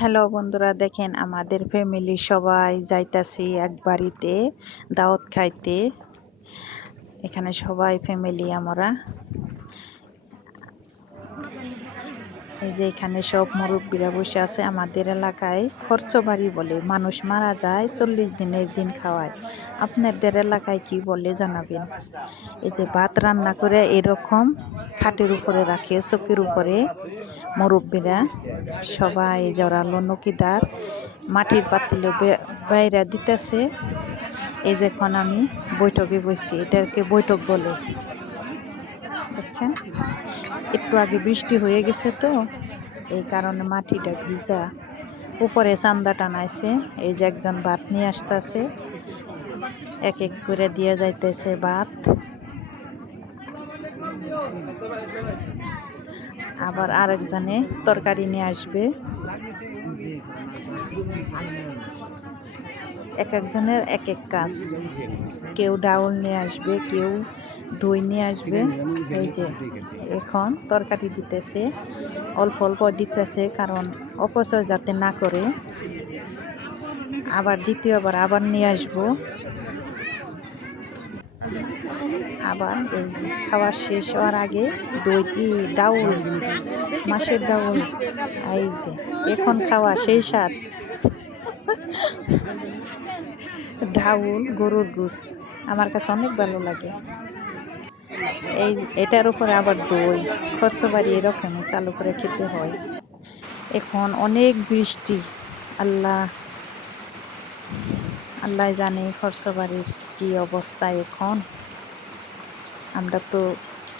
Hello বন্ধুরা, দেখেন আমাদের ফ্যামিলি সবাই যাইতাছি এক বাড়িতে দাওয়াত খাইতে। এখানে সবাই ফ্যামিলি আমরা। এই যে এখানে সব মুরব্বীরা বসে আছে। আমাদের এলাকায় খরচ বাড়ি বলে, মানুষ মারা যায় 40 দিনের দিন খাওয়ায়। আপনাদের এলাকায় কি বলে জানাবেন। এই যে ভাত রান্না করে এরকম খাটের উপরে রাখে, চকির উপরে মুরব্বীরা সবাই জড়ালো নকিদার মাটির পাতিলে বাইরা দিতেছে। এই যে এখন আমি বৈঠকে বসছি, এটাকে বৈঠক বলে। দেখছেন, একটু আগে বৃষ্টি হয়ে গেছে তো এই কারণে মাটিটা ভিজা। উপরে চান্দা টানাইছে। এই যে একজন ভাত নিয়ে আসতেছে, এক এক করে দিয়ে যাইতেছে ভাত। আবার আরেকজনে তরকারি নিয়ে আসবে। এক একজনের এক এক কাজ। কেউ ডাউল নিয়ে আসবে, কেউ দই নিয়ে আসবে। এই যে এখন তরকারি দিতেছে, অল্প অল্প দিতেছে, কারণ অপচয় যাতে না করে। আবার দ্বিতীয়বার আবার নিয়ে আসবো। আবার এই যে খাওয়া শেষ হওয়ার আগে দই ডাউল, মাছের ডাউল। এই যে এখন খাওয়া সেই স্বাদ। ডাউল গরুর গোশ আমার কাছে অনেক ভালো লাগে। এই এটার উপরে আবার দই। খরচবাড়ি এরকমই চালু করে খেতে হয়। এখন অনেক বৃষ্টি। আল্লাহ আল্লাহ জানে খরচবাড়ির কি অবস্থা এখন। আমরা তো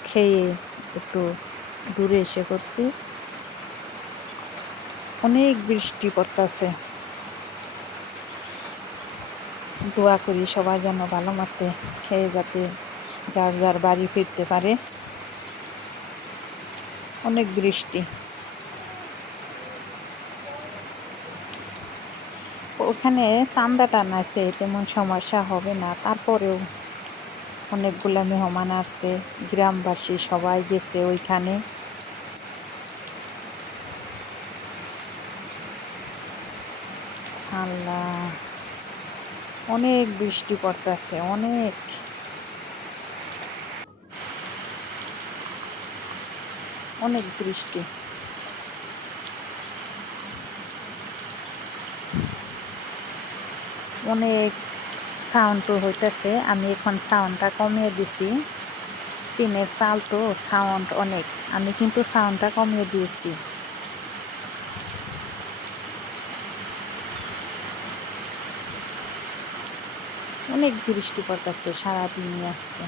খেয়ে একটু দূরে এসে করছি। অনেক বৃষ্টি পড়তেছে। দোয়া করি সবাই যেন ভালো মতে খেয়ে যাতে যার যার বাড়ি ফিরতে পারে। অনেক বৃষ্টি। ওখানে চান্দা টানাইছে, তেমন সমস্যা হবে না। তারপরেও অনেকগুলা মেহমান আসছে, গ্রামবাসী সবাই গেছে ওইখানে। আল্লাহ, অনেক বৃষ্টি পড়তেছে, অনেক অনেক বৃষ্টি। অনেক সাউন্ডও হইতেছে। আমি এখন সাউন্ডটা কমিয়ে দিছি। টিনের চাল তো সাউন্ড অনেক, আমি কিন্তু সাউন্ডটা কমিয়ে দিয়েছি। অনেক বৃষ্টি পড়তেছে সারাদিনই আজকে।